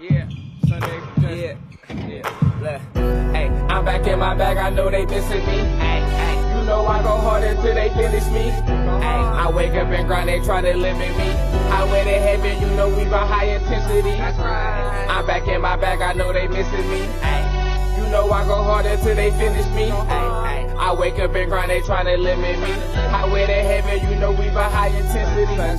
Yeah, Sunday, yeah. Hey, I'm back in my bag, I know they missing me. Hey, you know I go hard until they finish me. Hey, I wake up and grind, they try to limit me. Highway to heaven, you know we by high intensity. That's right. I'm back in my bag, I know they missing me. Hey, you know I go hard until they finish me. Hey, I wake up and grind, they tryna limit me. Highway to heaven, you know we by high intensity.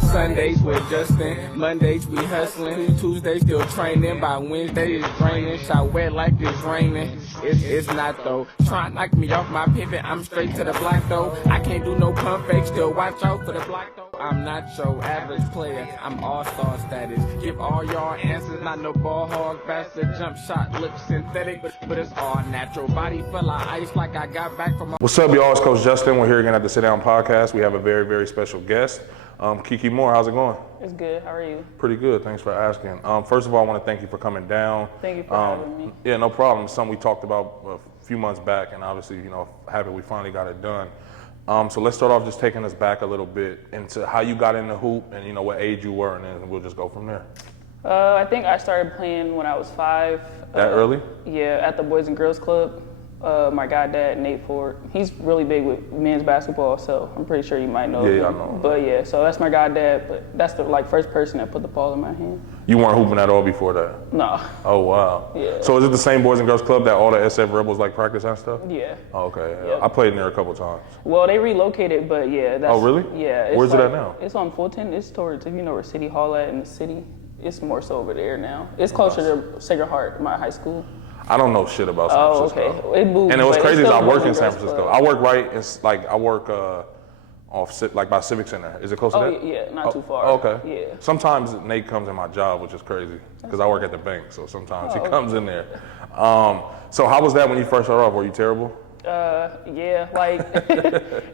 Sundays with Justin, Mondays we hustling, Tuesdays still training, by Wednesday it's draining, shot wet like it's raining. It's not though, try to knock me off my pivot, I'm straight to the block though. I can't do no pump fake, still watch out for the block though. I'm not your average player, I'm all-star status. Give all y'all answers, not no ball hog, bastard jump shot, look synthetic, but it's all natural. Body full of ice like I got back from. What's up, y'all? It's Coach Jus10. We're here again at the Sit Down Podcast. We have a very, very special guest, KiKi Moore. How's it going? It's good. How are you? Pretty good. Thanks for asking. First of all, I want to thank you for coming down. Thank you for having me. Yeah, no problem. It's something we talked about a few months back, and obviously, you know, happy we finally got it done. So let's start off just taking us back a little bit into how you got in the hoop and, you know, what age you were, and then we'll just go from there. I think I started playing when I was 5. That early? Yeah, at the Boys and Girls Club. My goddad, Nate Ford, he's really big with men's basketball, so I'm pretty sure you might know him. Yeah, I know him. But yeah, so that's my goddad, but that's the first person that put the ball in my hand. You weren't hooping at all before that? No. Oh, wow. Yeah. So is it the same Boys and Girls Club that all the SF Rebels like practice and stuff? Yeah. Oh, okay. Yep. I played in there a couple times. Well, they relocated, but yeah. Oh, really? Yeah. Where's it at now? It's on Fulton. It's towards, if you know where City Hall at in the city, it's more so over there now. It's closer to Sacred Heart, my high school. I don't know shit about San Francisco. Okay. It moved. And it was crazy because I work in San Club. Francisco. I work right, it's like I work off like by Civic Center. Is it close to that? Yeah, not too far. Okay. Yeah. Sometimes Nate comes in my job, which is crazy because I work at the bank, so sometimes he okay. comes in there. So how was that when you first started off? Were you terrible? Yeah, like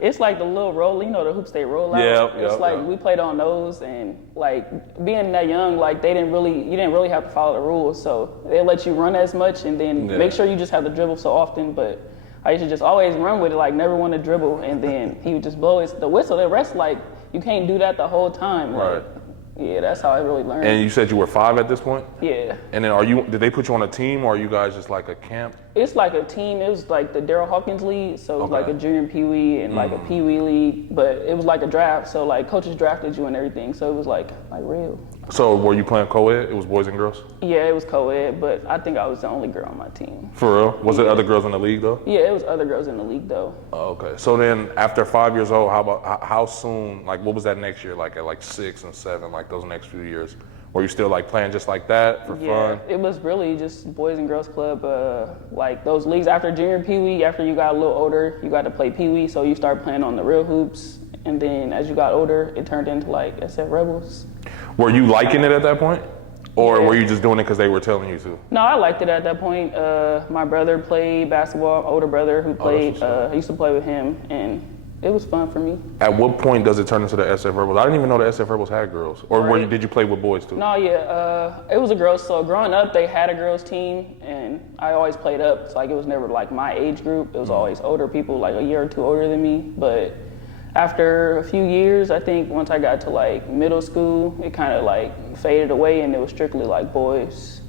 it's like the little roll, you know, the hoops they roll out. Yeah, it's like we played on those, and like being that young, like you didn't really have to follow the rules, so they let you run as much, and then make sure you just have to dribble so often. But I used to just always run with it, like never want to dribble, and then he would just blow the whistle. The rest, like you can't do that the whole time. Right. Like, yeah, that's how I really learned. And you said you were 5 at this point? Yeah. And then did they put you on a team, or are you guys just like a camp? It's like a team. It was like the Daryl Hawkins League, so it was like a junior and pee-wee and like a pee-wee league, but it was like a draft, so like coaches drafted you and everything, so it was like real. So were you playing co-ed? It was boys and girls? Yeah, it was co-ed, but I think I was the only girl on my team. For real? Was it other girls in the league though? Yeah, it was other girls in the league though. Oh, okay. So then after 5 years old, how soon, like what was that next year, like at like 6 and 7, like those next few years? Were you still like playing just like that for fun? It was really just Boys and Girls Club, like those leagues after junior pee-wee, after you got a little older, you got to play pee-wee, so you start playing on the real hoops, and then as you got older, it turned into like SF Rebels. Were you liking it at that point? Or were you just doing it because they were telling you to? No, I liked it at that point. My brother played basketball, older brother who played, I used to play with him, and it was fun for me. At what point does it turn into the SF Rebels? I didn't even know the SF Rebels had girls. Or did you play with boys too? No, it was a girls. So growing up, they had a girls team, and I always played up. So like it was never like my age group. It was always older people, like a year or two older than me. But after a few years, I think once I got to like middle school, it kind of like faded away, and it was strictly like boys.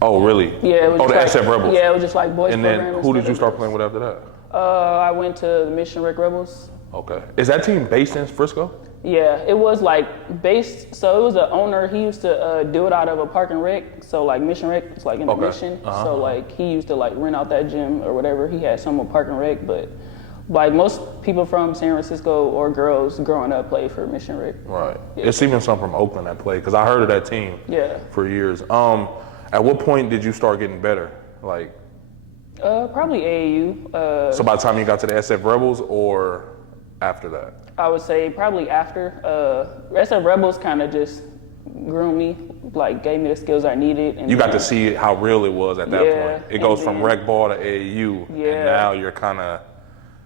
Oh, really? Yeah. It was the SF Rebels? Yeah, it was just like boys. And then who did you start playing with after that? I went to the Mission Rec Rebels. Okay. Is that team based in Frisco? Yeah, it was like based, so it was an owner, he used to do it out of a park and rec, so like Mission Rec, it's like in the Mission, so like he used to like rent out that gym or whatever, he had some with park and rec, but like most people from San Francisco or girls growing up play for Mission Rec. Right. Yeah. It's even some from Oakland that play, because I heard of that team for years. At what point did you start getting better? Like, probably AAU. So by the time you got to the SF Rebels or after that? I would say probably after. SF Rebels kind of just groomed me, like gave me the skills I needed. And you got to see how real it was at that point. It goes from rec ball to AAU, and now you're kind of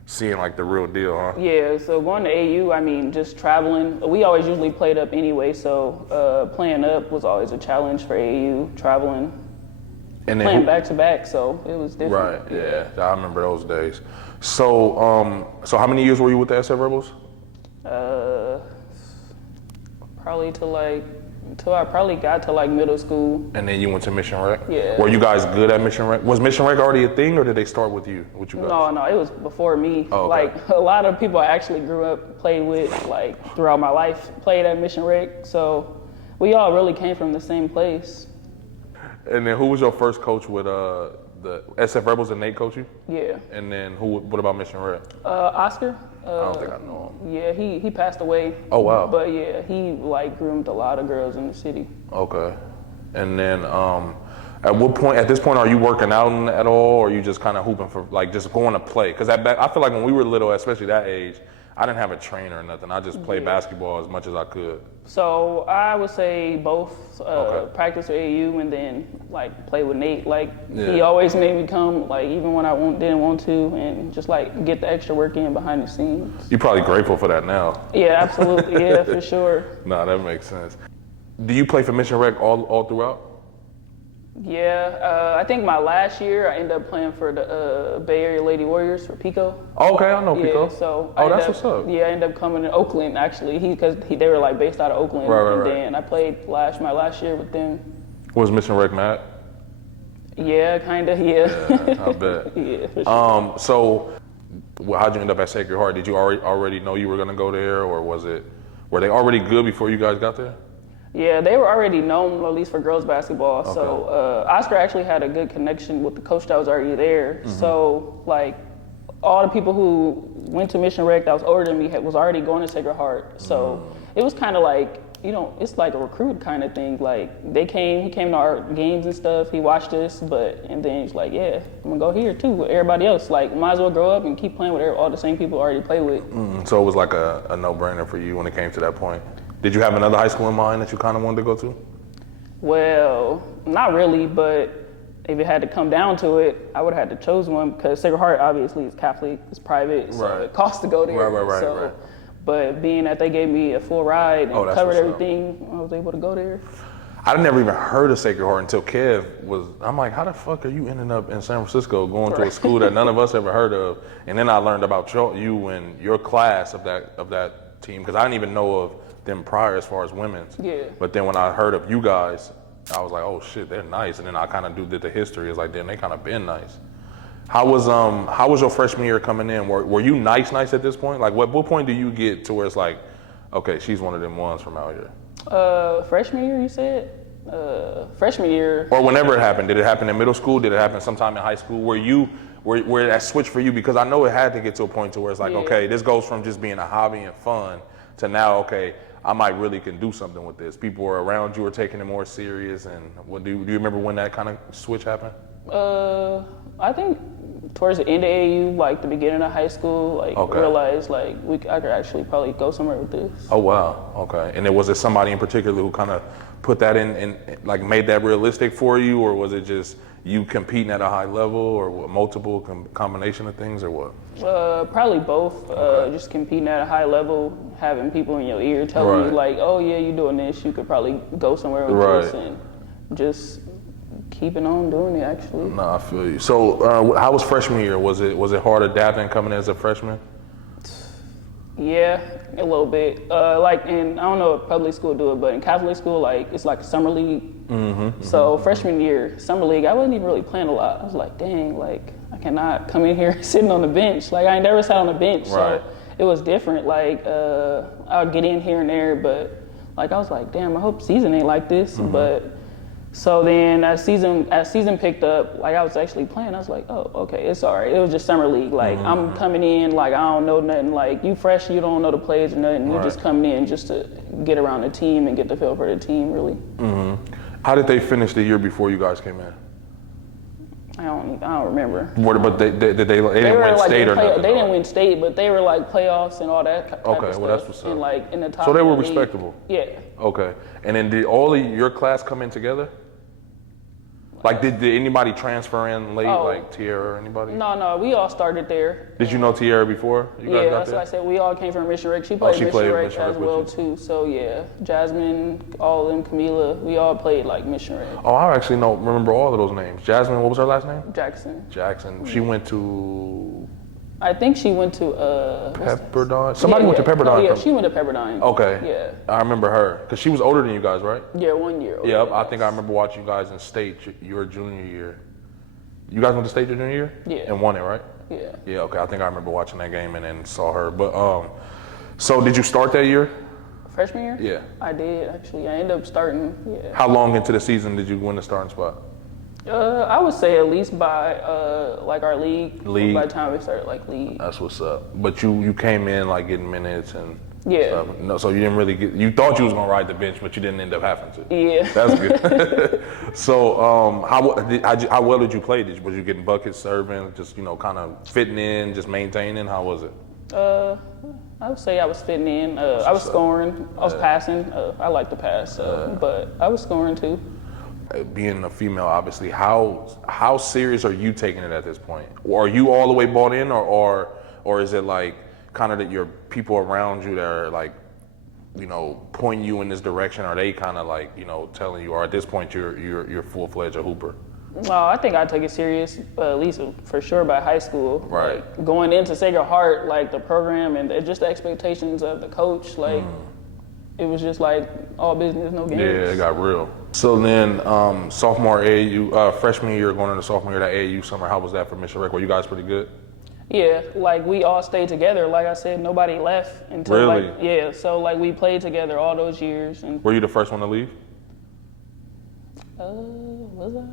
seeing like the real deal, huh? Yeah, so going to AAU, I mean, just traveling. We always usually played up anyway, so playing up was always a challenge for AAU, traveling. And then playing back to back, so it was different. Right, yeah, I remember those days. So, so how many years were you with the SF Rebels? Probably to like until I probably got to like middle school. And then you went to Mission Rec? Yeah. Were you guys good at Mission Rec? Was Mission Rec already a thing, or did they start with you guys? No, it was before me. Oh, okay. Like a lot of people I actually grew up, played with, like throughout my life, played at Mission Rec. So we all really came from the same place. And then who was your first coach with the SF Rebels? And Nate coach you? Yeah. And then what about Mission Rec? Oscar. I don't think I know him. Yeah, he passed away. Oh, wow. But yeah, he like groomed a lot of girls in the city. Okay. And then at this point, are you working out at all, or are you just kind of hooping for, like, just going to play? Because I feel like when we were little, especially that age, I didn't have a trainer or nothing. I just played basketball as much as I could. So I would say both, Okay. practice with AU and then like play with Nate. Like he always made me come, like even when I didn't want to, and just like get the extra work in behind the scenes. You're probably grateful for that now. Yeah, absolutely. Yeah, for sure. Nah, that makes sense. Do you play for Mission Rec all throughout? Yeah, I think my last year I ended up playing for the Bay Area Lady Warriors for Pico. Oh, okay, I know Pico. Yeah, so that's what's up. Yeah, I ended up coming to Oakland actually. Because they were like based out of Oakland, Right. then I played my last year with them. Was Mission Rec mad? Yeah, kind of. Yeah. I bet. Yeah, for sure. So, how'd you end up at Sacred Heart? Did you already know you were gonna go there, or were they already good before you guys got there? Yeah, they were already known, at least for girls basketball. Okay. So Oscar actually had a good connection with the coach that was already there. Mm-hmm. So like all the people who went to Mission Rec that was older than me was already going to Sacred Heart. So it was kind of like, it's like a recruit kind of thing. Like he came to our games and stuff. He watched us, and then he's like, yeah, I'm gonna go here too with everybody else. Like might as well grow up and keep playing with all the same people I already play with. So it was like a no-brainer for you when it came to that point. Did you have another high school in mind that you kind of wanted to go to? Well, not really, but if it had to come down to it, I would have had to choose one because Sacred Heart obviously is Catholic, it's private, so it costs to go there. Right. But being that they gave me a full ride and covered everything, I was able to go there. I never even heard of Sacred Heart until Kev was. I'm like, how the fuck are you ending up in San Francisco going to a school that none of us ever heard of? And then I learned about you and your class of that team, because I didn't even know of them prior as far as women's. Yeah. But then when I heard of you guys, I was like, oh shit, they're nice. And then I kind of did the history. It's like, damn, they kind of been nice. How was your freshman year coming in? Were you nice at this point? Like, what point do you get to where it's like, okay, she's one of them ones from out here? Freshman year, you said? Freshman year. Or whenever it happened. Did it happen in middle school? Did it happen sometime in high school? Where that switch for you? Because I know it had to get to a point to where it's like, okay, this goes from just being a hobby and fun to now, okay, I might really can do something with this. People are around you are taking it more serious. And do you remember when that kind of switch happened? I think towards the end of AU, like the beginning of high school, realized like I could actually probably go somewhere with this. Oh wow, okay. And was it somebody in particular who kind of put that in, like made that realistic for you, or was it just you competing at a high level, or multiple combination of things, or what? Probably both. Just competing at a high level, having people in your ear telling you like, oh yeah, you're doing this, you could probably go somewhere with this, and just keeping on doing it actually. No, I feel you. So how was freshman year? Was it hard adapting coming in as a freshman? Yeah, a little bit. And I don't know if public school do it, but in Catholic school, like it's like a summer league. So freshman year, summer league, I wasn't even really playing a lot. I was like, dang, like I cannot come in here sitting on the bench. Like I ain't never sat on the bench, so it was different. Like I would get in here and there, but like I was like, damn, I hope season ain't like this. But so then as season picked up, like I was actually playing, I was like, oh, okay, it's all right. It was just summer league. Like I'm coming in, like I don't know nothing. Like you fresh, you don't know the plays or nothing. You're just coming in just to get around the team and get the feel for the team, really. How did they finish the year before you guys came in? I don't remember. But they didn't win state or nothing? They didn't win state, but they were like playoffs and all that type of stuff. Okay, well that's what's up. And like in the top. So they were league. respectable? Yeah. Okay. And then did all of your class come in together? Like did anybody transfer in late, like Tierra or anybody? No, we all started there. Did you know Tierra before you guys got that's there? what I said. We all came from Mission Rec. She played Mission Rec as well too. So yeah, Jasmine, all of them, Camila, we all played like Mission Rec. Oh, I actually remember all of those names. Jasmine, what was her last name? Jackson. Jackson. She went to, I think she went to Pepperdine. Somebody went to Pepperdine. Yeah, she went to Pepperdine. Okay. Yeah. I remember her because she was older than you guys, right? Yeah, 1 year. Yep. I think I remember watching you guys in state your junior year. You guys went to state your junior year? Yeah. And won it, right? Yeah. Yeah. Okay. I think I remember watching that game and then saw her. But so did you start that year? Freshman year? Yeah. I did actually. I ended up starting. Yeah. How long into the season did you win the starting spot? I would say at least by like our league. By the time we started like league. That's what's up. But you came in like getting minutes and yeah. stuff. No, so you didn't really you thought you was gonna ride the bench, but you didn't end up having to. Yeah. That's good. So how well did you play? Was you getting buckets, serving, just kind of fitting in, just maintaining? How was it? I would say I was fitting in. I was scoring. I was passing. I like to pass, but I was scoring too. Being a female, obviously, how serious are you taking it at this point? Or are you all the way bought in, or is it like kind of that your people around you that are like, pointing you in this direction? Are they kind of like, telling you, or at this point you're full-fledged a hooper? Well, I think I took it serious, at least for sure by high school. Right. Like, going into Sacred Heart, like the program and just the expectations of the coach, like it was just like all business, no games. Yeah, it got real. So then, sophomore AAU, freshman year going into sophomore year, that AAU summer, how was that for Mission Rec? Were you guys pretty good? Yeah, like we all stayed together. Like I said, nobody left until Really? so like we played together all those years. And Were you the first one to leave? was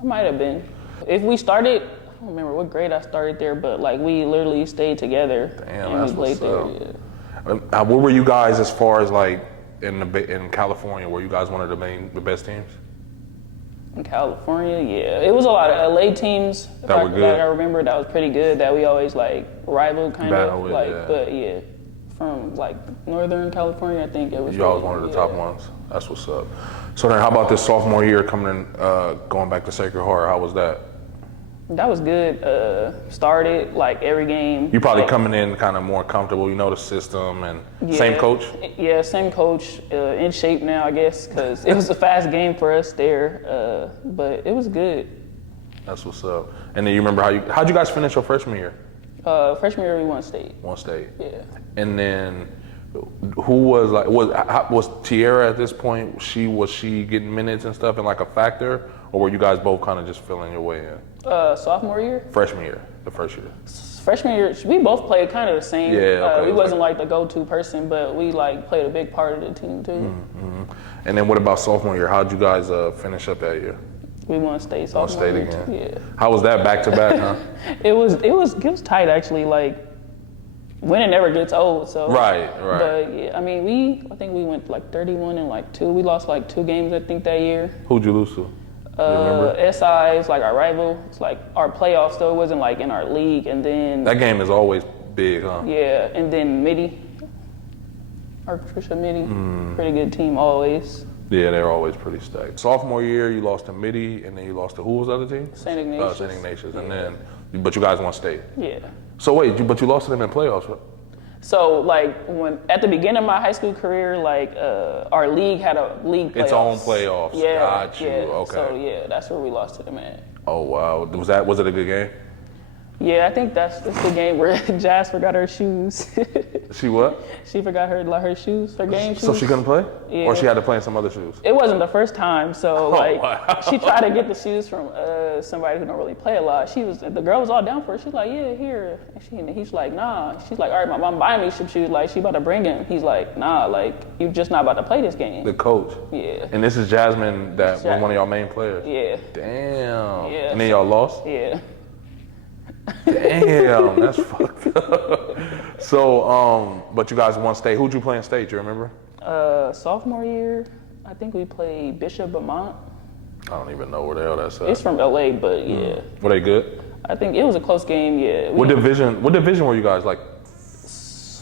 I might have been. If we started, I don't remember what grade I started there, but like we literally stayed together. Damn, and that's we played what's there. up. Yeah. Where were you guys as far as like in California? Were you guys one of the best teams? In California, yeah, it was a lot of LA teams that were good. That I remember that was pretty good. That we always like rival kind Battle of with, like, yeah. but yeah, from like Northern California, I think it was. You always one of the top ones. That's what's up. So then, how about this sophomore year coming in, going back to Sacred Heart? How was that? That was good. Started like every game. You probably coming in kind of more comfortable. You know the system and same coach. Yeah, same coach. In shape now, I guess, because it was a fast game for us there. But it was good. That's what's up. And then you remember how'd you guys finish your freshman year? Freshman year we won state. Won state. Yeah. And then who was like was Tiara at this point? Was she getting minutes and stuff and like a factor, or were you guys both kind of just filling your way in? Sophomore year? Freshman year, the first year. Freshman year, we both played kind of the same. Yeah, okay, we wasn't like the go-to person, but we like played a big part of the team too. Mm-hmm. And then what about sophomore year? How'd you guys finish up that year? We won state sophomore year again. Too, yeah. How was that back to back, huh? It was tight actually. Like winning never gets old. So right. But yeah, I mean I think we went like 31 and like 2. We lost like 2 games I think that year. Who'd you lose to? SI is like our rival. It's like our playoffs, though it wasn't like in our league. And then that game is always big, huh? Yeah, and then Midi, our Patricia Midi, pretty good team always. Yeah, they're always pretty stacked. Sophomore year, you lost to Midi, and then you lost to who was the other team? St. Ignatius. St. Ignatius, and then but you guys won state. Yeah. So wait, but you lost to them in playoffs, right? So like when at the beginning of my high school career, like our league had a league playoffs. Its own playoffs. Yeah. Got you. Yeah. Okay. So yeah, that's where we lost to them at. Oh wow. Was it a good game? Yeah, I think that's the game where Jazz forgot her shoes. She what? She forgot her shoes, her game shoes. So she couldn't play? Yeah. Or she had to play in some other shoes? It wasn't the first time, so wow. She tried to get the shoes from somebody who don't really play a lot. The girl was all down for it. She's like, yeah, here. And he's like, nah. She's like, all right, my mom buying me some shoes. Like, she about to bring him. He's like, nah, like, you just not about to play this game. The coach? Yeah. And this is Jasmine that was one of y'all main players? Yeah. Damn. Yeah. And then y'all lost? Yeah. Damn, that's fucked up. So, but you guys won state. Who'd you play in state, you remember? Sophomore year, I think we played Bishop Vermont. I don't even know where the hell that's at. It's from LA, but yeah. Were they good? I think it was a close game, yeah. What division were you guys like?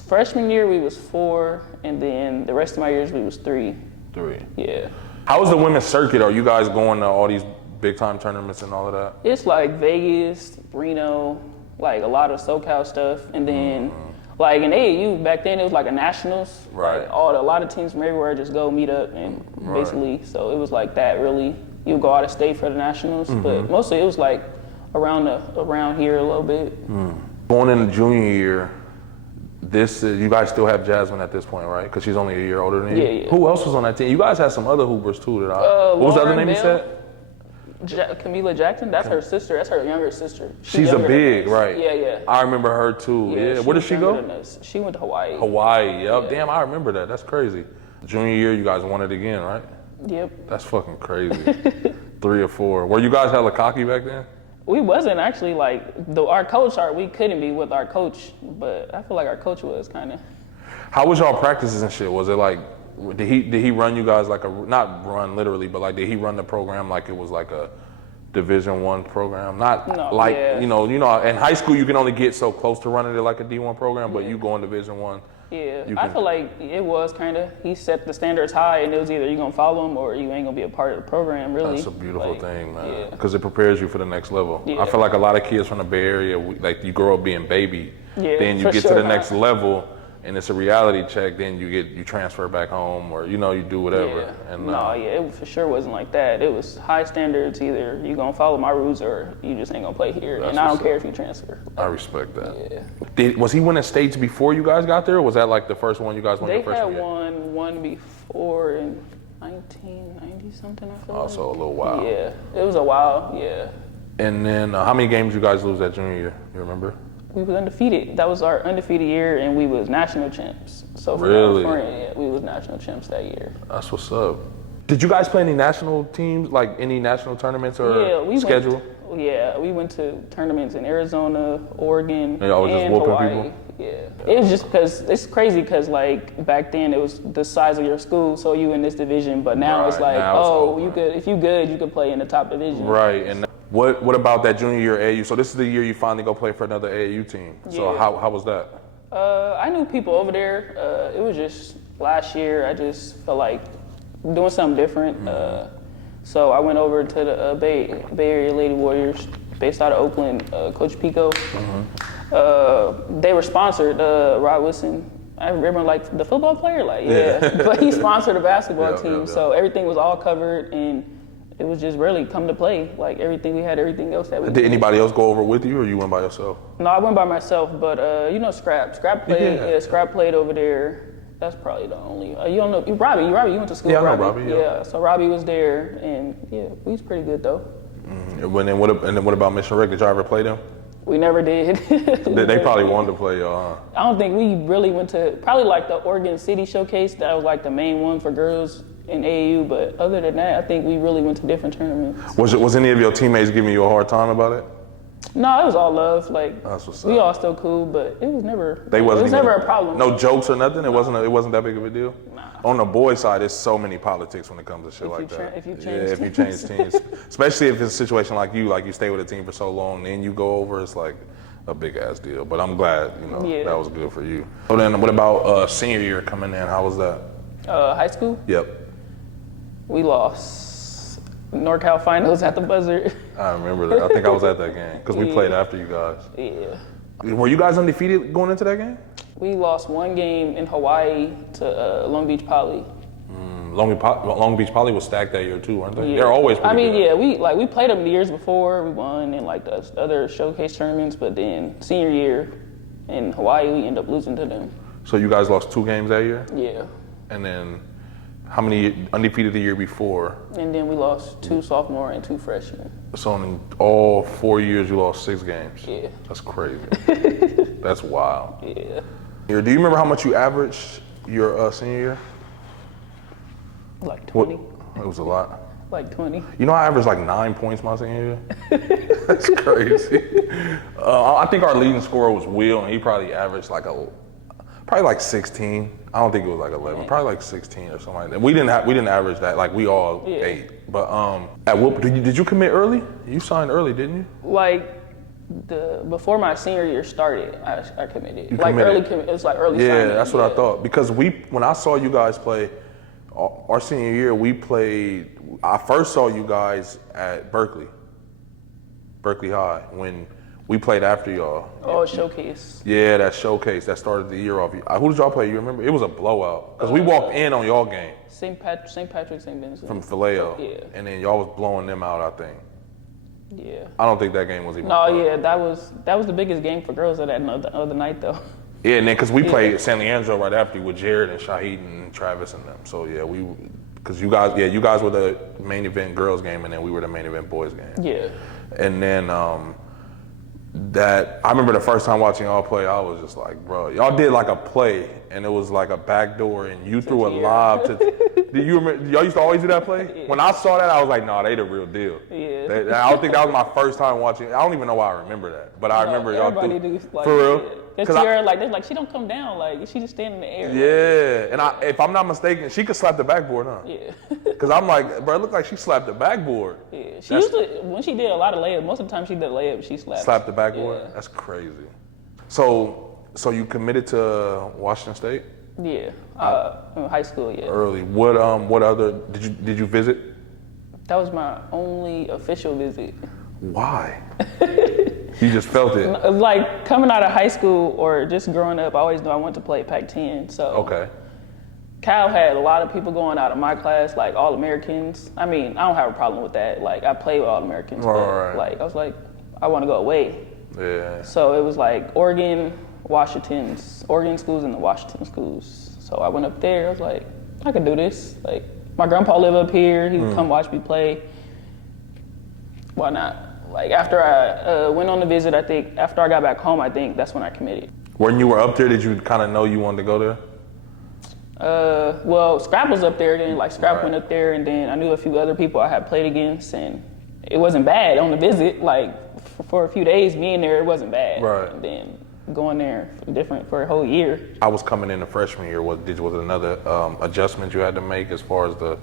Freshman year we was 4, and then the rest of my years we was 3. 3. Yeah. How was the women's circuit? Are you guys going to all these big time tournaments and all of that? It's like Vegas, Reno, like a lot of SoCal stuff, and then like in AAU back then it was like a nationals. Right. Like a lot of teams from everywhere just go meet up and basically so it was like that really. You go out of state for the nationals, but mostly it was like around here a little bit. Going into junior year, you guys still have Jasmine at this point, right? Because she's only a year older than you. Yeah. Who else was on that team? You guys had some other hoopers too. What was the other name you said? Camila Jackson. That's her sister. That's her younger sister. She's a big, right? Yeah. I remember her too. Yeah. Where did she go? She went to Hawaii. Hawaii. Yep. Yeah. Damn, I remember that. That's crazy. Junior year, you guys won it again, right? Yep. That's fucking crazy. 3 or 4. Were you guys hella cocky back then? We wasn't actually like our coach. We couldn't be with our coach, but I feel like our coach was kind of. How was y'all practices and shit? Was it like, did he run you guys like not run literally, but like did he run the program like it was like a Division I program? You know, in high school you can only get so close to running it like a D1 program, but you go in Division I. Yeah, I feel like it was kind of, he set the standards high, and it was either you're going to follow him or you ain't going to be a part of the program, really. That's a beautiful thing, man, because it prepares you for the next level. Yeah. I feel like a lot of kids from the Bay Area, like you grow up being baby, then you get to the next level, and it's a reality check, then you transfer back home, or you do whatever. Yeah. And, it for sure wasn't like that. It was high standards, either you're going to follow my rules or you just ain't going to play here, and I don't care if you transfer. I respect that. Yeah. Was he winning states before you guys got there, or was that like the first one you guys won your first year? They had one before in 1990 something, I feel like. So a little while. Yeah, it was a while, yeah. And then how many games you guys lose that junior year? You remember? We was undefeated. That was our undefeated year, and we was national champs. So for really? California, we was national champs that year. That's what's up. Did you guys play any national teams, like any national tournaments or schedule? We went to tournaments in Arizona, Oregon, and y'all was just whooping Hawaii. people? Yeah, it was just because it's crazy because like back then it was the size of your school, so you in this division, but now it's like, if you good, you could play in the top division. Right, and what about that junior year AAU? So this is the year you finally go play for another AAU team. So how was that? I knew people over there. It was just last year. I just felt like doing something different. So I went over to the Bay Area Lady Warriors, based out of Oakland. Coach Pico. They were sponsored. Rod Wilson. I remember like the football player, but he sponsored a basketball team. So everything was all covered, and it was just really come to play. Like everything else that we did. Anybody else go over with you, or you went by yourself? No, I went by myself. But Scrap played. Yeah, Scrap played over there. That's probably the only. You don't know Robbie. You went to school. Yeah, with I know Robbie. Yeah. So Robbie was there, and we was pretty good though. And then what about Mission Rick? Did y'all ever play them? We never did. They probably wanted to play y'all, huh? I don't think we really went to probably like the Oregon City Showcase. That was like the main one for girls in AAU. But other than that, I think we really went to different tournaments. Was any of your teammates giving you a hard time about it? No, it was all love. Like that's what's we up. all still cool, but it was never. It was never a problem. No jokes or nothing. It wasn't that big of a deal. Nah. On the boys' side, there's so many politics when it comes to shit like that. If you change teams, especially if it's a situation like you stay with a team for so long, then you go over, it's like a big ass deal. But I'm glad that was good for you. So then, what about senior year coming in? How was that? High school? Yep. We lost NorCal finals at the buzzer. I remember that. I think I was at that game because we played after you guys. Yeah. Were you guys undefeated going into that game? We lost one game in Hawaii to Long Beach Poly. Long Beach Poly was stacked that year too, weren't they? Yeah. They're always pretty good. we played them the years before. We won in like the other showcase tournaments, but then senior year in Hawaii, we ended up losing to them. So you guys lost 2 games that year? Yeah. And then how many undefeated the year before? And then we lost 2 sophomore and 2 freshmen. So in all 4 years, you lost 6 games? Yeah. That's crazy. That's wild. Yeah. Do you remember how much you averaged your senior year? Like 20. It was a lot. Like 20. You know, I averaged like 9 points my senior year. That's crazy. I think our leading scorer was Will, and he probably averaged like 16. I don't think it was like 11. Probably like 16 or something like that. We didn't average that. Like we all 8. But at Whoop, did you commit early? You signed early, didn't you? Like before my senior year started, I committed. You like committed. early, it's like early. Yeah, signing. that's what I thought. Because when I saw you guys play, our senior year, we played. I first saw you guys at Berkeley High, when we played after y'all. Oh, showcase. Yeah, that showcase that started the year off. Who did y'all play? You remember? It was a blowout because we walked in on y'all game. St. Patrick, St. Vincent. From Vallejo. Yeah. And then y'all was blowing them out, I think. Yeah. I don't think that game was even. No, yeah, that was the biggest game for girls of that other night though. Yeah, and then because we played San Leandro right after with Jared and Shahid and Travis and them. So yeah, because you guys were the main event girls game, and then we were the main event boys game. Yeah. And then that I remember the first time watching y'all play, I was just like, bro, y'all did like a play, and it was like a backdoor, and you threw a lob to. Do you remember? Y'all used to always do that play. Yeah. When I saw that, I was like, nah, they the real deal. Yeah. I don't think that was my first time watching. I don't even know why I remember that, but I remember y'all everybody threw. do, like, for real. Because Tiara, like, she don't come down. Like, she just stand in the air. Yeah, and if I'm not mistaken, she could slap the backboard, huh? Yeah. Because I'm like, bro, it looked like she slapped the backboard. Yeah. She usually, when she did a lot of layups, most of the time she did a layup, she slapped. Slapped the backboard? Yeah. That's crazy. So you committed to Washington State? Yeah. In high school, yeah. Early. What other, did you visit? That was my only official visit. Why? You just felt it? Like, coming out of high school or just growing up, I always knew I wanted to play Pac-10, so. Okay. Cal had a lot of people going out of my class, like All-Americans. I mean, I don't have a problem with that. Like, I play with All-Americans, but like, I was like, I want to go away. Yeah. So it was like Oregon schools and the Washington schools. So I went up there. I was like, I could do this. Like, my grandpa lived up here. He would come watch me play. Why not? Like, after I went on the visit, I think, after I got back home, I think that's when I committed. When you were up there, did you kind of know you wanted to go there? Well, Scrap was up there then. Like, Scrap went up there, and then I knew a few other people I had played against, and it wasn't bad on the visit. Like, for a few days being there, it wasn't bad. Right. And then going there for a whole year. I was coming in the freshman year. Was it another adjustment you had to make as far as the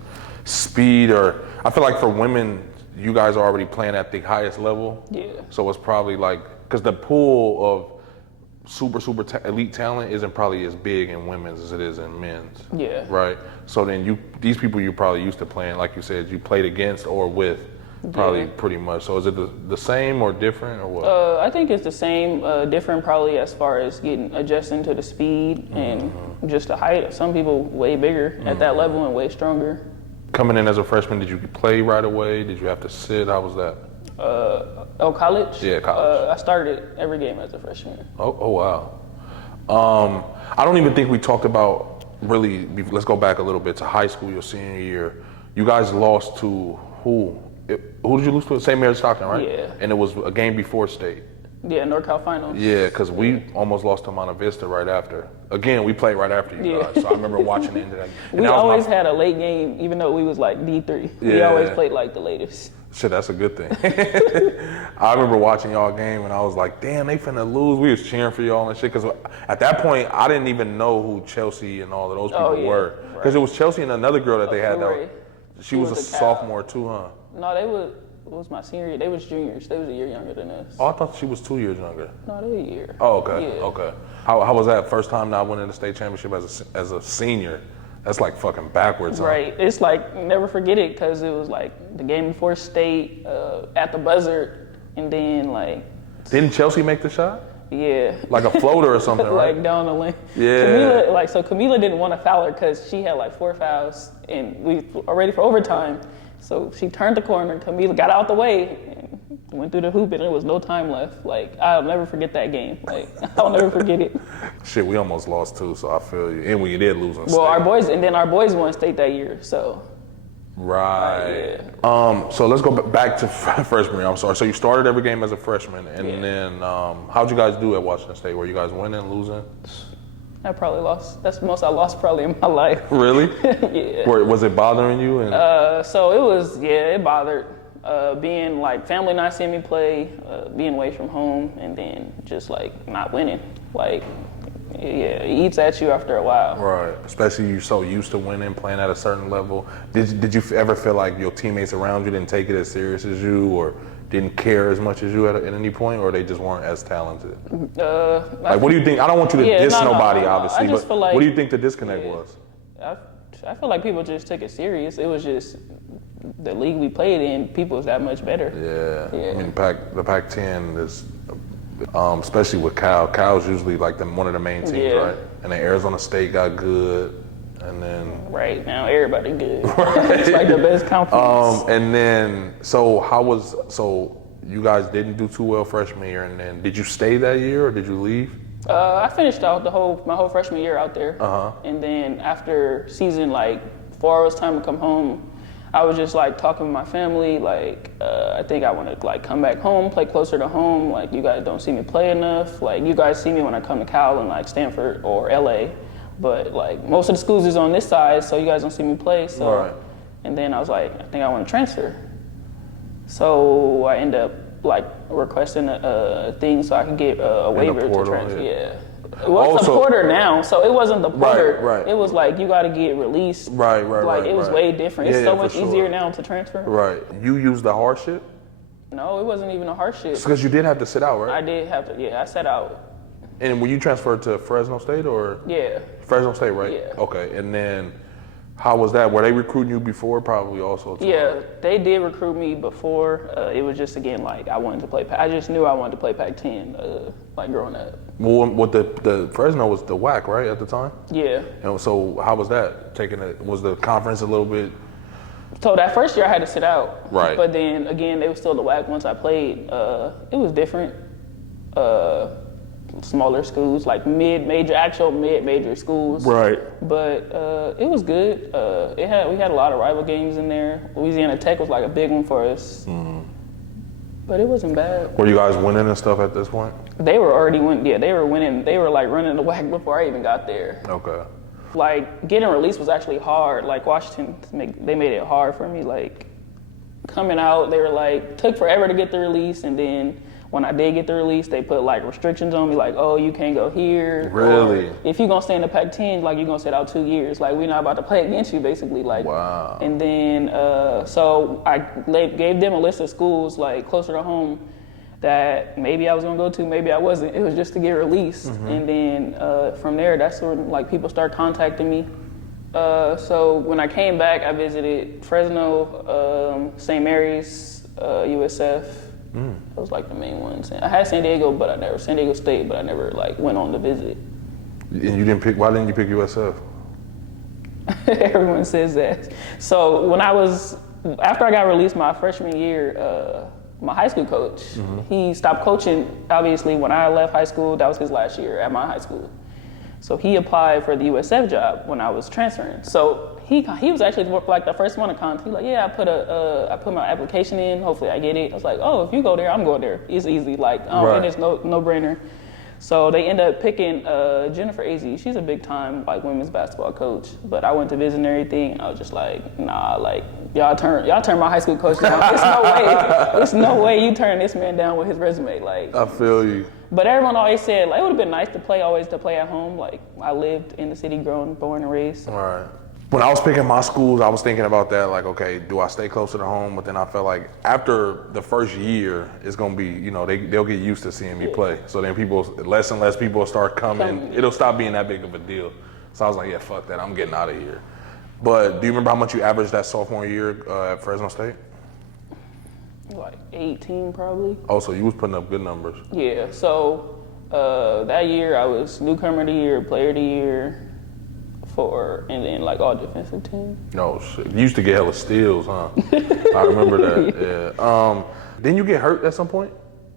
speed? Or I feel like for women, you guys are already playing at the highest level. Yeah. So it's probably like, because the pool of super elite talent isn't probably as big in women's as it is in men's. Yeah. Right. So then these people you're probably used to playing, like you said, you played against or with. Probably pretty much. So is it the same or different or what? I think it's the same, different probably as far as adjusting to the speed and just the height. Some people way bigger at that level and way stronger. Coming in as a freshman, did you play right away? Did you have to sit? How was that? College? Yeah, college. I started every game as a freshman. Oh wow. I don't even think we talked about really, let's go back a little bit to high school, your senior year. You guys lost to who? Who did you lose to? St. Mary's Stockton, right? Yeah. And it was a game before state. Yeah, NorCal Finals. Yeah, because we almost lost to Monte Vista right after. Again, we played right after you guys, so I remember watching the end of that. And we always had a late game, even though we was like D3. Yeah. We always played like the latest. Shit, that's a good thing. I remember watching y'all game and I was like, damn, they finna lose. We was cheering for y'all and shit. Because at that point, I didn't even know who Chelsea and all of those people were. Because it was Chelsea and another girl that they had. She was a sophomore too, huh? No, it was my senior year. They was juniors. They was a year younger than us. Oh, I thought she was 2 years younger. No, they were a year. Oh, okay, Yeah. okay. How was that? First time not winning the state championship as a senior? That's like fucking backwards, huh? Right. It's like, never forget it, because it was like the game before state, at the buzzer, and then like... Didn't Chelsea make the shot? Yeah. Like a floater or something, right? Like down the lane. Yeah. Camila didn't want to foul her because she had like 4 fouls, and we were ready for overtime. So she turned the corner, Camila got out the way, and went through the hoop, and there was no time left. Like, I'll never forget that game. Like, I'll never forget it. Shit, we almost lost too, so I feel you. And we did lose on state. Well, our boys won state that year, so. Right. Yeah. So let's go back to freshman year. I'm sorry. So you started every game as a freshman, and then how'd you guys do at Washington State? Were you guys winning, losing? I probably lost. That's the most I lost probably in my life. Really? Yeah. Was it bothering you? So it was, it bothered. Being like family not seeing me play, being away from home, and then just like not winning. Like, it eats at you after a while. Right, especially you're so used to winning, playing at a certain level. Did you ever feel like your teammates around you didn't take it as serious as you, or didn't care as much as you at any point, or they just weren't as talented? Like, what do you think? I don't want you to diss nobody, obviously, but like, what do you think the disconnect was? I feel like people just took it serious. It was just the league we played in, people was that much better. Yeah. I mean, the Pac-10 is, especially with Cal. Cal's usually like one of the main teams, right? And then Arizona State got good, and then right now everybody good. Right. It's like the best conference. And then so you guys didn't do too well freshman year, and then did you stay that year or did you leave? I finished out my whole freshman year out there, and then after season like 4 hours time to come home, I was just like talking with my family, like I think I want to like come back home, play closer to home. Like you guys don't see me play enough. Like you guys see me when I come to Cal and like Stanford or LA, but like most of the schools is on this side, so you guys don't see me play. So, Right. And then I was like, I think I want to transfer. So I end up like requesting a thing so I could get a waiver portal, to transfer. yeah. Yeah. Well, it's the porter now, so it wasn't the porter. Right. It was like you got to get released. Right. Like it was way different. It's so much easier now to transfer. Right. You used the hardship? No, it wasn't even a hardship. Because you did have to sit out, right? I did have to. Yeah, I sat out. And when you transferred to Fresno State or? Yeah. Fresno State, right? Yeah. Okay. And then how was that? Were they recruiting you before? Probably also too. Yeah, they did recruit me before. It was just again like I wanted to play. I just knew I wanted to play Pac-10. Like growing up. Well, what the Fresno was the WAC, right, at the time? Yeah. And so how was that? Was the conference a little bit? So that first year I had to sit out. Right. But then again, they were still the WAC once I played. It was different. Smaller schools, like actual mid-major schools. Right. But it was good. We had a lot of rival games in there. Louisiana Tech was like a big one for us. Mm-hmm. But it wasn't bad. Were you guys winning and stuff at this point? They were already winning. Yeah, they were winning. They were like running the WAC before I even got there. Okay. Like getting released was actually hard. Like Washington, they made it hard for me. Like coming out, they were like took forever to get the release, and then when I did get the release, they put like restrictions on me, like, oh, you can't go here. Really? Or if you're gonna stay in the Pac-10, like you're gonna sit out 2 years. Like we're not about to play against you, basically. Like. Wow. And then so I gave them a list of schools like closer to home that maybe I was gonna go to, maybe I wasn't. It was just to get released. Mm-hmm. And then from there, that's when like people start contacting me. So when I came back, I visited Fresno, St. Mary's, USF. Those like the main ones. I had San Diego State, but I never like went on to visit. And you didn't pick? Why didn't you pick USF? Everyone says that. So after I got released my freshman year, my high school coach, he stopped coaching. Obviously, when I left high school, that was his last year at my high school. So he applied for the USF job when I was transferring. So he was actually like the first one to contact. He like, yeah, I put my application in. Hopefully I get it. I was like, oh, if you go there, I'm going there. It's easy. Like, Right. it's no brainer. So they ended up picking Jennifer Azzi. She's a big time like women's basketball coach. But I went to visit and everything, and I was just like, nah, like y'all turn my high school coach down. There's no way you turn this man down with his resume. Like, I feel you. But everyone always said like it would have been nice to play at home. Like I lived in the city, born and raised. All right. When I was picking my schools, I was thinking about that, like, okay, do I stay closer to home? But then I felt like after the first year, it's gonna be, they'll get used to seeing me play. So then less and less people will start coming. It'll stop being that big of a deal. So I was like, yeah, fuck that, I'm getting out of here. But do you remember how much you averaged that sophomore year at Fresno State? Like 18 probably. Oh, so you was putting up good numbers. Yeah, so that year I was newcomer of the year, player of the year, and then like all defensive team. No shit. You used to get hella steals, huh? I remember that, yeah. Didn't you get hurt at some point?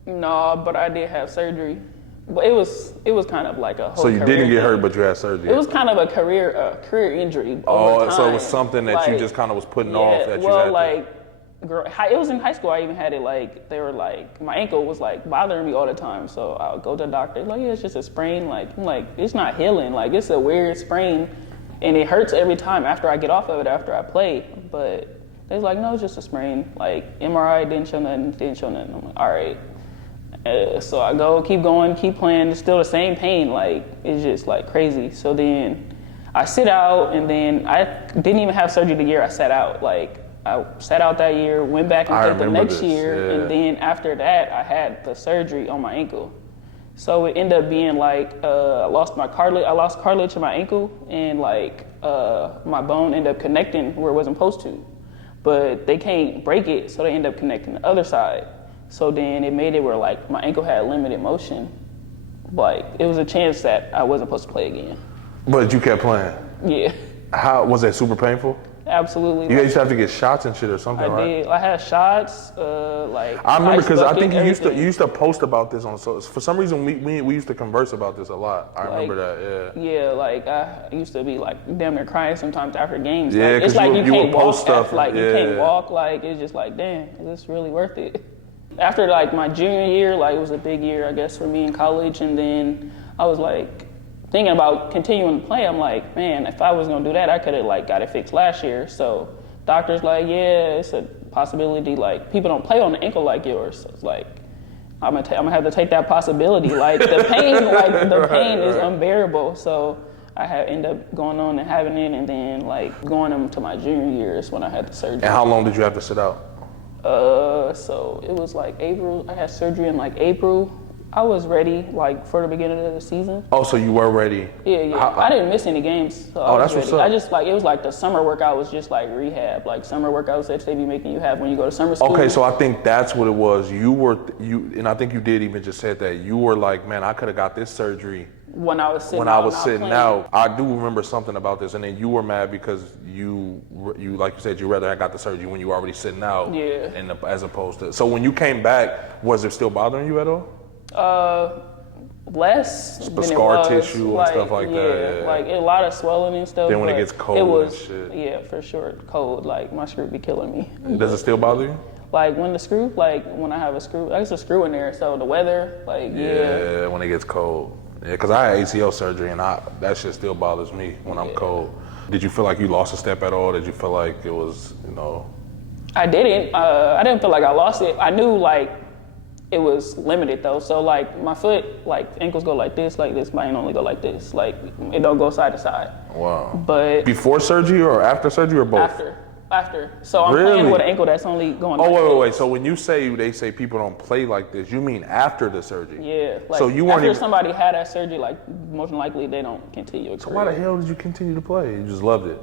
No, but I did have surgery. But it was kind of like a whole So you didn't get thing. hurt, but you had surgery. It was kind of a career injury over time. So it was something that you just kind of was putting off that you had it was in high school. I even had it like they were like my ankle was like bothering me all the time. So I would go to the doctor. Like, yeah, it's just a sprain. Like I'm like it's not healing. Like it's a weird sprain, and it hurts every time after I get off of it after I play. But they was like, no, it's just a sprain. Like MRI didn't show nothing. I'm like, all right. So I keep going, keep playing. It's still the same pain. Like it's just like crazy. So then I sit out, and then I didn't even have surgery the year I sat out. Like. I sat out that year, went back and played the next year, and then after that, I had the surgery on my ankle. So it ended up being like I lost cartilage in my ankle, and like my bone ended up connecting where it wasn't supposed to. But they can't break it, so they end up connecting the other side. So then it made it where like my ankle had limited motion. Like it was a chance that I wasn't supposed to play again. But you kept playing. Yeah. How was that super painful? absolutely. You used to have to get shots and shit or something, right? I did. I had shots, like. I remember because I think you everything. used to post about this on. So for some reason we used to converse about this a lot. I remember that. Yeah. Yeah, like I used to be like damn near crying sometimes after games. Yeah, like, it's like you can't walk. Stuff, like you can't walk. Like it's just like damn, is this really worth it? After like my junior year, like it was a big year I guess for me in college, and then I was like thinking about continuing to play. I'm like, man, if I was gonna do that, I could have like got it fixed last year. So doctors like, yeah, it's a possibility. Like people don't play on the ankle like yours. So it's like I'm gonna have to take that possibility. Like the pain, pain is unbearable. So I end up going on and having it, and then like going into my junior year is when I had the surgery. And how long did you have to sit out? So it was like April. I had surgery in like April. I was ready like for the beginning of the season. Oh, so you were ready? Yeah. I didn't miss any games. So I was that's ready. what's up. I just like, it was like the summer workout was just like rehab, like summer workouts that they be making you have when you go to summer school. Okay, so I think that's what it was. And I think you did even just said that. You were like, man, I could have got this surgery when I was sitting out. I do remember something about this, and then you were mad because you like you said, you rather I got the surgery when you were already sitting out. Yeah. As opposed to. So when you came back, was it still bothering you at all? Less than scar it was. tissue and stuff like that. Yeah. Like a lot of swelling and stuff. Then when it gets cold and shit. Yeah, for sure, cold. Like my screw be killing me. Does it still bother you? Like when I have a screw, there's a screw in there. So the weather, Yeah, when it gets cold. Yeah, because I had ACL surgery and that shit still bothers me when I'm cold. Did you feel like you lost a step at all? Did you feel like it was, I didn't. I didn't feel like I lost it. I knew like it was limited though. So like my foot, like ankles go like this, mine only go like this. Like it don't go side to side. Wow. But before surgery or after surgery or both? After. So I'm playing with an ankle that's only going like this. Wait. So when they say people don't play like this, you mean after the surgery? Yeah. Like so you weren't after somebody had that surgery, like most likely they don't continue. So why the hell did you continue to play? You just loved it?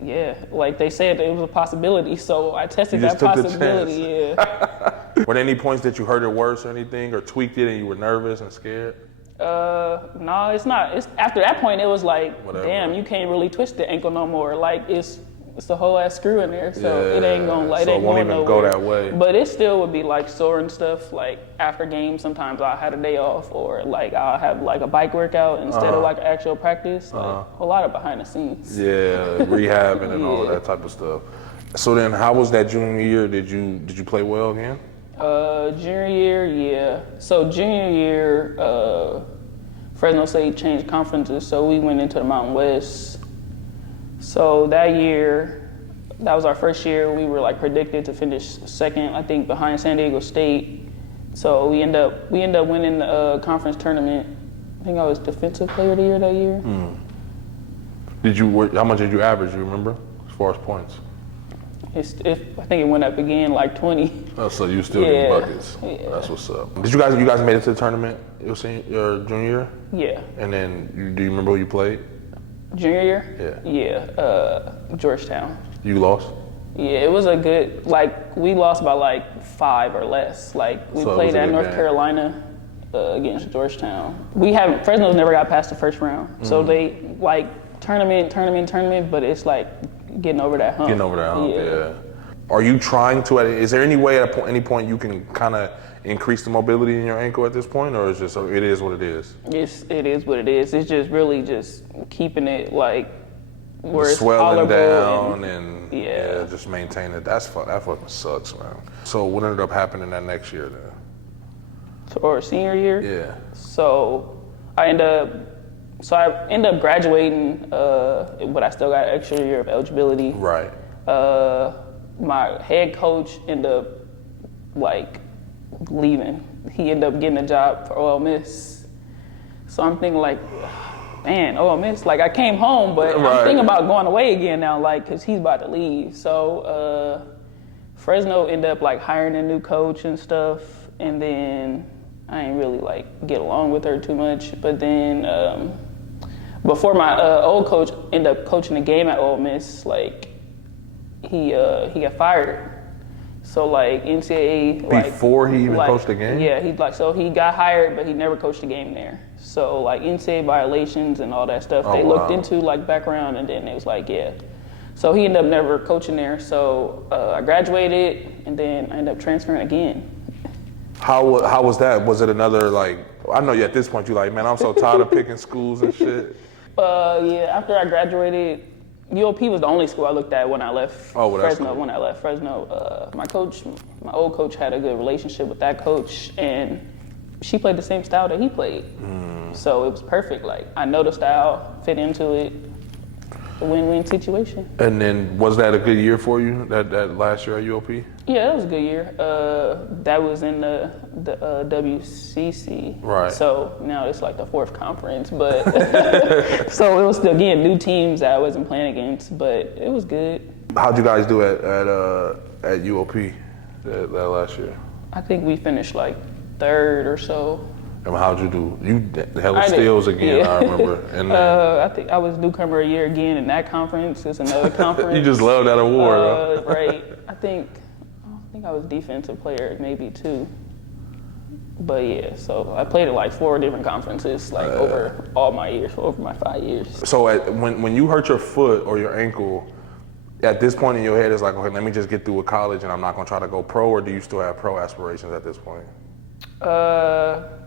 Yeah. Like they said it was a possibility, so I tested that possibility. Yeah. Were there any points that you hurt it worse or anything, or tweaked it and you were nervous and scared? No, it's not. It's after that point it was like, whatever. Damn, you can't really twist the ankle no more. Like it's a whole ass screw in there, so it ain't gonna like so it ain't won't going even nowhere. go that way. But it still would be like sore and stuff. Like after games, sometimes I had a day off, or like I'll have like a bike workout instead of like actual practice. Like a lot of behind the scenes. Yeah, rehabbing and all that type of stuff. So then, how was that junior year? Did you play well again? Junior year, yeah. So junior year, Fresno State changed conferences, so we went into the Mountain West. So that year, that was our first year. We were like predicted to finish second, I think, behind San Diego State. So we end up winning the conference tournament. I think I was Defensive Player of the Year that year. How much did you average? You remember, as far as points? I think it went up again like 20. Oh, so you still getting buckets. Yeah. That's what's up. Did you guys made it to the tournament your junior year? Yeah. And then do you remember who you played? Junior year? Yeah. Georgetown. You lost? Yeah, it was a good, like we lost by like 5 or less. Like we played at North Carolina against Georgetown. Fresno's never got past the first round. So they like tournament, but it's like getting over that hump. Yeah. Are you trying to, is there any way at any point you can kind of increase the mobility in your ankle at this point, or is it is what it is? It is what it is. It's just really just keeping it like where it's swelling tolerable down and just maintain it. That fucking sucks, man. So what ended up happening that next year then? Or senior year? Yeah. So I end up graduating, but I still got an extra year of eligibility. Right. My head coach ended up like leaving. He ended up getting a job for Ole Miss. So I'm thinking like, man, Ole Miss. Like I came home, but I'm thinking about going away again now, like, cause he's about to leave. So Fresno ended up like hiring a new coach and stuff, and then I ain't really like get along with her too much. But then before my old coach ended up coaching the game at Ole Miss, like he got fired. So like NCAA, before he even coached the game? Yeah, he got hired, but he never coached the game there. So like NCAA violations and all that stuff, they looked into like background, and then it was like, yeah. So he ended up never coaching there. So I graduated, and then I ended up transferring again. How was that? Was it another, like, I know you at this point, you like, man, I'm so tired of picking schools and shit. Yeah, after I graduated, UOP was the only school I looked at when I left Fresno. Cool. When I left Fresno, my old coach had a good relationship with that coach, and she played the same style that he played. So it was perfect. Like, I know the style, fit into it, a win-win situation. And then, was that a good year for you, that last year at UOP? Yeah, that was a good year. That was in the WCC. Right. So now it's like the 4th conference, but so it was still, again, new teams that I wasn't playing against, but it was good. How'd you guys do at UOP that last year? I think we finished like 3rd or so. And how'd you do? You hella steals again, yeah. I remember. And then, I think I was newcomer a year again in that conference. It's another conference. you just love that award, huh? Right. I think I was defensive player maybe too. But yeah, so I played at like 4 different conferences, like over all my years, over my 5 years. So when you hurt your foot or your ankle, at this point in your head, it's like, okay, let me just get through with college and I'm not gonna try to go pro, or do you still have pro aspirations at this point?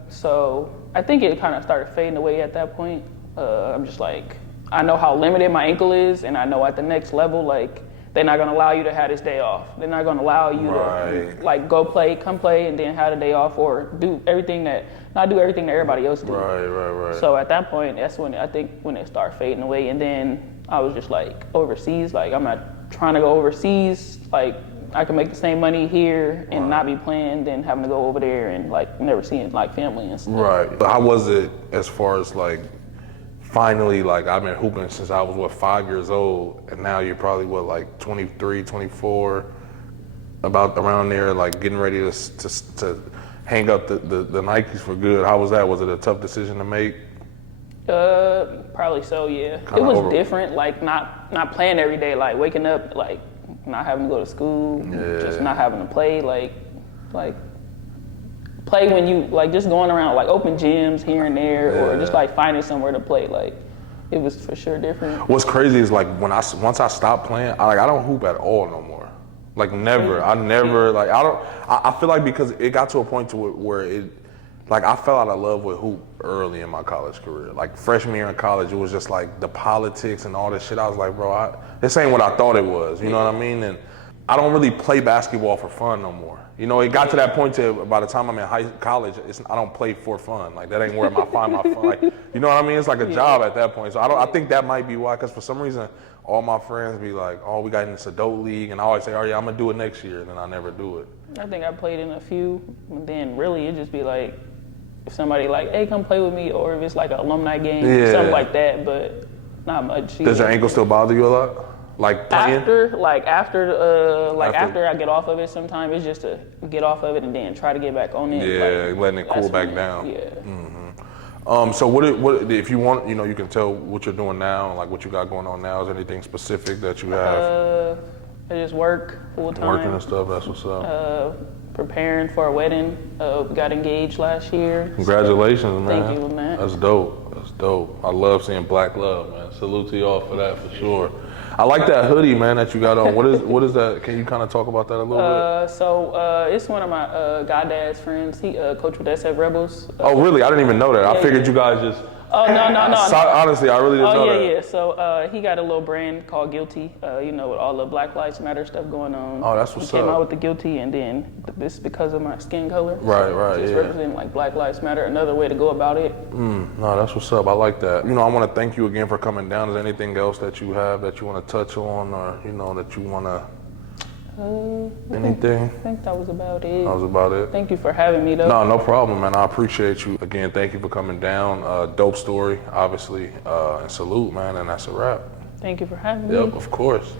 So I think it kind of started fading away at that point. I'm just like, I know how limited my ankle is, and I know at the next level, like, they're not gonna allow you to have this day off. They're not gonna allow you to like come play, and then have a day off, or not do everything that everybody else do. Right. So at that point, that's when I think when it started fading away, and then I was just like, overseas, like, I'm not trying to go overseas. Like, I can make the same money here and not be playing than having to go over there and like never seeing like family and stuff. Right. But how was it as far as like finally, like, I've been hooping since I was 5 years old, and now you're probably like 23, 24, about around there, like getting ready to hang up the Nikes for good. How was that? Was it a tough decision to make? Probably so, yeah. It was different, like not playing every day, like waking up, like not having to go to school, just not having to play, like play when you, like, just going around, like, open gyms here and there, or just, like, finding somewhere to play, like, it was for sure different. What's crazy is, like, once I stopped playing, I don't hoop at all no more. Like, never. I never, like, I feel like because it got to a point to where it, like, I fell out of love with hoop early in my college career. Like, freshman year in college, it was just, like, the politics and all this shit. I was like, bro, this ain't what I thought it was, you know what I mean? And I don't really play basketball for fun no more. You know, it got to that point to, by the time I'm in college, I don't play for fun. Like, that ain't where I find my fun. Like, you know what I mean? It's like a job at that point. So I think that might be why, because for some reason, all my friends be like, oh, we got in this adult league, and I always say, oh yeah, I'm gonna do it next year, and then I never do it. I think I played in a few, and then really it just be like, if somebody like, hey, come play with me, or if it's like an alumni game, something like that, but not much. Does your ankle still bother you a lot? Like playing? After I get off of it sometime, it's just to get off of it and then try to get back on it. Yeah, like, letting it cool back down. Yeah. Mm-hmm. So what if you want, you know, you can tell what you're doing now, like what you got going on now. Is there anything specific that you have? I just work full time. Working and stuff, that's what's up. Preparing for a wedding. We got engaged last year. Congratulations, man. Thank you on that. That's dope. That's dope. I love seeing black love, man. Salute to y'all for that, for sure. I like that hoodie, man, that you got on. What is that? Can you kind of talk about that a little bit? So it's one of my goddad's friends. He Coach Jus10 at Rebels. Oh, really? I didn't even know that. I figured you guys just... Oh, no. Honestly, I really didn't know that. Yeah. So he got a little brand called Guilty, you know, with all the Black Lives Matter stuff going on. Oh, that's what's up. He came out with the Guilty, and then this is because of my skin color. Right, just representing like Black Lives Matter, another way to go about it. No, that's what's up. I like that. You know, I want to thank you again for coming down. Is there anything else that you have that you want to touch on, or, you know, that you want to... Anything? I think that was about it. That was about it? Thank you for having me, though. No problem, man. I appreciate you. Again, thank you for coming down. Dope story, obviously. And salute, man, and that's a wrap. Thank you for having me. Yep, of course.